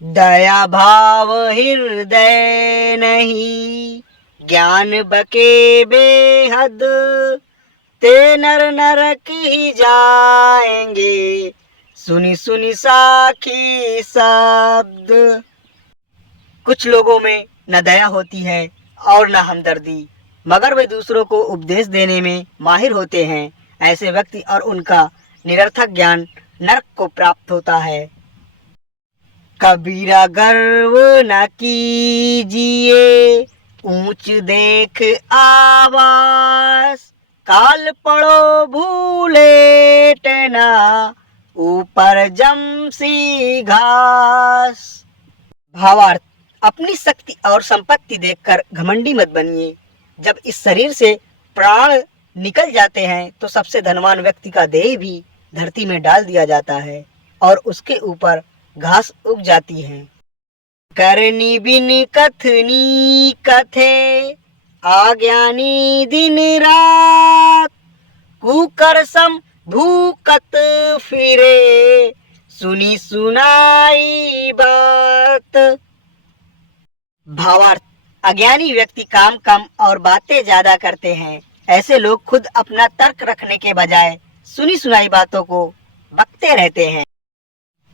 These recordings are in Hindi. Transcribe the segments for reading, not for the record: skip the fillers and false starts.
दया भाव हृदय नहीं, ज्ञान बके बेहद, ते नर नरक ही जाएंगे, सुनी सुनी साखी शब्द। कुछ लोगों में न दया होती है और न हमदर्दी, मगर वे दूसरों को उपदेश देने में माहिर होते हैं। ऐसे व्यक्ति और उनका निरर्थक ज्ञान नरक को प्राप्त होता है। कबीरा गर्व न कीजिए, ऊंच देख आवास, काल पड़ो भूले टना, ऊपर जमसी घास। भावार्थ, अपनी शक्ति और संपत्ति देखकर घमंडी मत बनिए। जब इस शरीर से प्राण निकल जाते हैं तो सबसे धनवान व्यक्ति का देह भी धरती में डाल दिया जाता है और उसके ऊपर घास उग जाती है। करनी बिन कथनी कथे, आज्ञानी दिन रात, कुकर सम भूकत फिरे, सुनी सुनाई बात। भावार्थ, अज्ञानी व्यक्ति काम कम और बातें ज्यादा करते हैं। ऐसे लोग खुद अपना तर्क रखने के बजाय सुनी सुनाई बातों को बकते रहते हैं।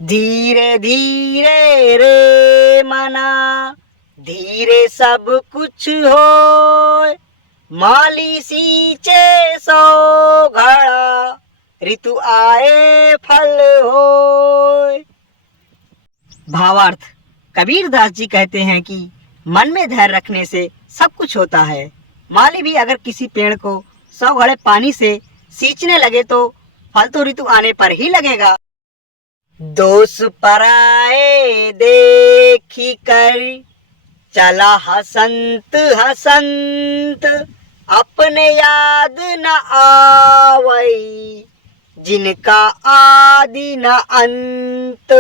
धीरे धीरे रे मना, धीरे सब कुछ हो, माली सींचे सो घड़ा, ऋतु आए फल हो। भावार्थ, कबीर दास जी कहते हैं कि मन में धैर्य रखने से सब कुछ होता है। माली भी अगर किसी पेड़ को 100 घड़े पानी से सींचने लगे तो फल तो ऋतु आने पर ही लगेगा। दोष पराए देखी कर, चला हसंत हसंत, अपने याद न आवई, जिनका आदि न अंत।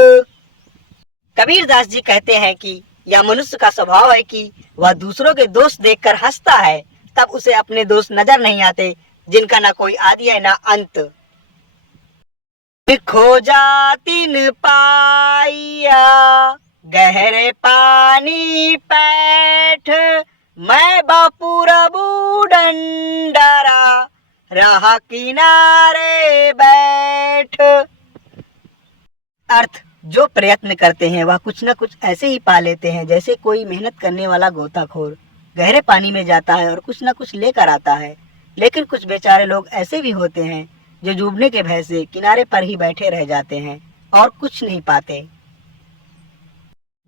कबीर दास जी कहते हैं कि यह मनुष्य का स्वभाव है कि वह दूसरों के दोष देखकर हंसता है, तब उसे अपने दोष नजर नहीं आते जिनका न कोई आदि है न अंत। खोजा तिन पाइया, गहरे पानी पैठ, मैं बापूर बूढ़ंडरा, रहा किनारे बैठ। अर्थ, जो प्रयत्न करते हैं वह कुछ न कुछ ऐसे ही पा लेते हैं जैसे कोई मेहनत करने वाला गोताखोर गहरे पानी में जाता है और कुछ न कुछ लेकर आता है। लेकिन कुछ बेचारे लोग ऐसे भी होते हैं जो डूबने के भय से किनारे पर ही बैठे रह जाते हैं और कुछ नहीं पाते।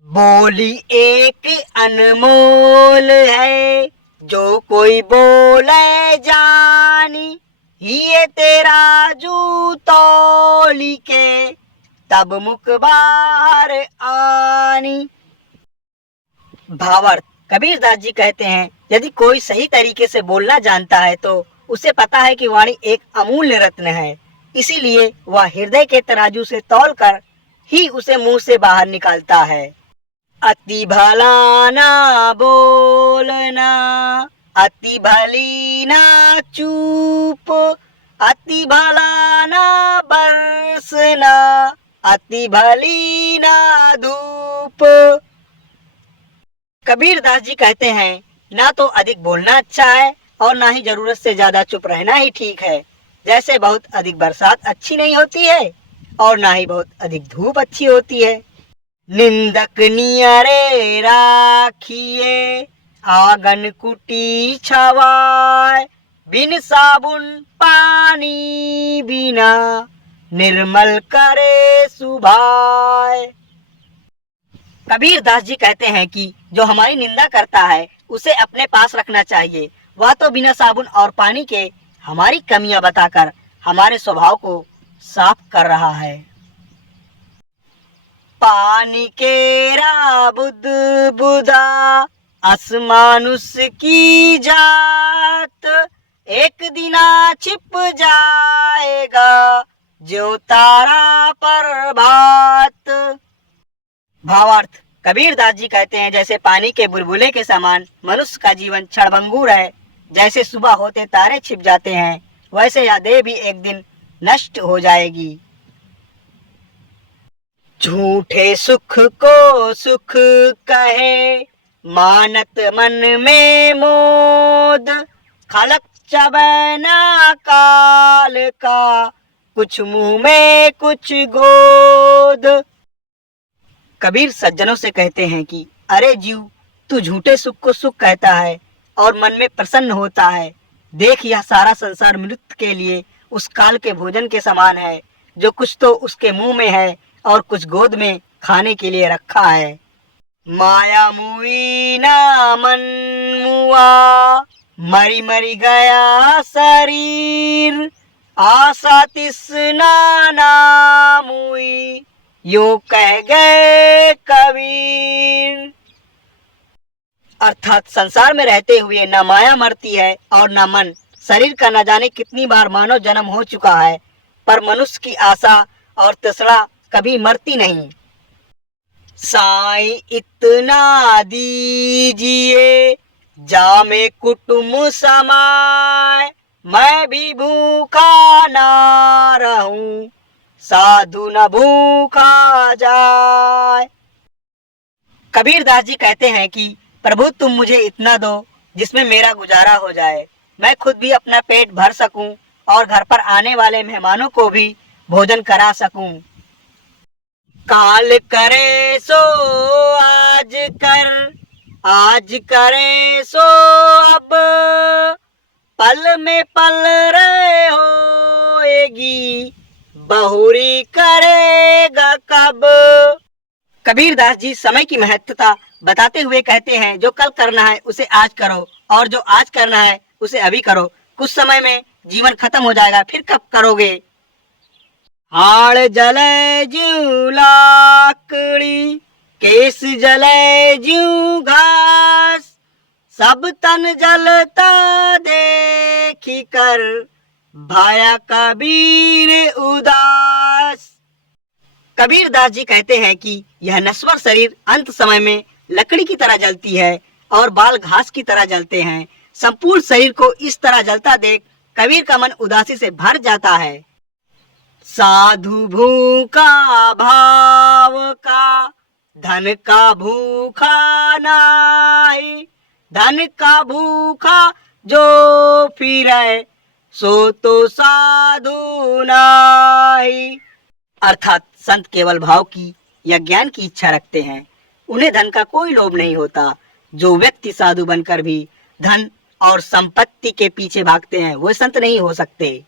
बोली एक अनमोल है, जो कोई बोले जानी, ये तेरा जू तौली के, तब मुख बाहर आनी। भावार्थ, कबीर दास जी कहते हैं यदि कोई सही तरीके से बोलना जानता है तो उसे पता है कि वाणी एक अमूल्य रत्न है, इसीलिए वह हृदय के तराजू से तौलकर ही उसे मुंह से बाहर निकालता है। अति भला ना बोलना, अति भली ना चूप, अति भला ना बरसना, अति भली ना धूप। कबीर दास जी कहते हैं ना तो अधिक बोलना अच्छा है और ना ही जरूरत से ज्यादा चुप रहना ही ठीक है। जैसे बहुत अधिक बरसात अच्छी नहीं होती है और ना ही बहुत अधिक धूप अच्छी होती है। निंदक नियरे राखिए, आंगन कुटी छवाए, बिन साबुन पानी बिना, निर्मल करे सुभाए। कबीर दास जी कहते हैं कि जो हमारी निंदा करता है उसे अपने पास रखना चाहिए। वह तो बिना साबुन और पानी के हमारी कमियां बताकर हमारे स्वभाव को साफ कर रहा है। पानी केरा बुद बुदा, असमानुष की जात, एक दिना छिप जाएगा, जो तारा पर भात। भावार्थ, कबीर दास जी कहते हैं जैसे पानी के बुलबुले के समान मनुष्य का जीवन क्षणभंगुर है। जैसे सुबह होते तारे छिप जाते हैं वैसे यह देह भी एक दिन नष्ट हो जाएगी। झूठे सुख को सुख कहे, मानत मन में मोद, खलक चबैना काल का, कुछ मुंह में कुछ गोद। कबीर सज्जनों से कहते हैं कि अरे जीव, तू झूठे सुख को सुख कहता है और मन में प्रसन्न होता है। देख, यह सारा संसार मृत्यु के लिए उस काल के भोजन के समान है, जो कुछ तो उसके मुंह में है और कुछ गोद में खाने के लिए रखा है। माया मुई ना मन मुआ, मरी मरी गया शरीर, आशा तिसना ना मुई, यूं कह गए कबीर। अर्थात संसार में रहते हुए न माया मरती है और न मन। शरीर का न जाने कितनी बार मानव जन्म हो चुका है, पर मनुष्य की आशा और तृष्णा कभी मरती नहीं। साईं इतना दीजिए, जामे कुटुम्ब समाए, मैं भी भूखा ना रहूं, साधु न भूखा जाए। कबीरदास जी कहते हैं कि प्रभु, तुम मुझे इतना दो जिसमें मेरा गुजारा हो जाए, मैं खुद भी अपना पेट भर सकूं और घर पर आने वाले मेहमानों को भी भोजन करा सकूं। काल करे सो आज कर, आज करे सो अब, पल में पल रहे होएगी, बहुरी करेगा कब। कबीरदास जी समय की महत्वता बताते हुए कहते हैं, जो कल करना है उसे आज करो और जो आज करना है उसे अभी करो। कुछ समय में जीवन खत्म हो जाएगा, फिर कब करोगे। हाड़ जले ज्यों लाकड़ी, केस जले ज्यों घास, सब तन जलता देखी कर, भाया कबीर उदास। कबीरदास जी कहते हैं कि यह नश्वर शरीर अंत समय में लकड़ी की तरह जलती है और बाल घास की तरह जलते हैं। संपूर्ण शरीर को इस तरह जलता देख कबीर का मन उदासी से भर जाता है। साधु भूखा भाव का, धन का भूखा नाई, धन का भूखा जो फिरे, सो तो साधु नाई। अर्थात संत केवल भाव की या ज्ञान की इच्छा रखते हैं, उन्हें धन का कोई लोभ नहीं होता। जो व्यक्ति साधु बनकर भी धन और संपत्ति के पीछे भागते हैं, वो संत नहीं हो सकते।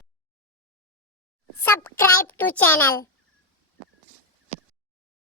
Subscribe to channel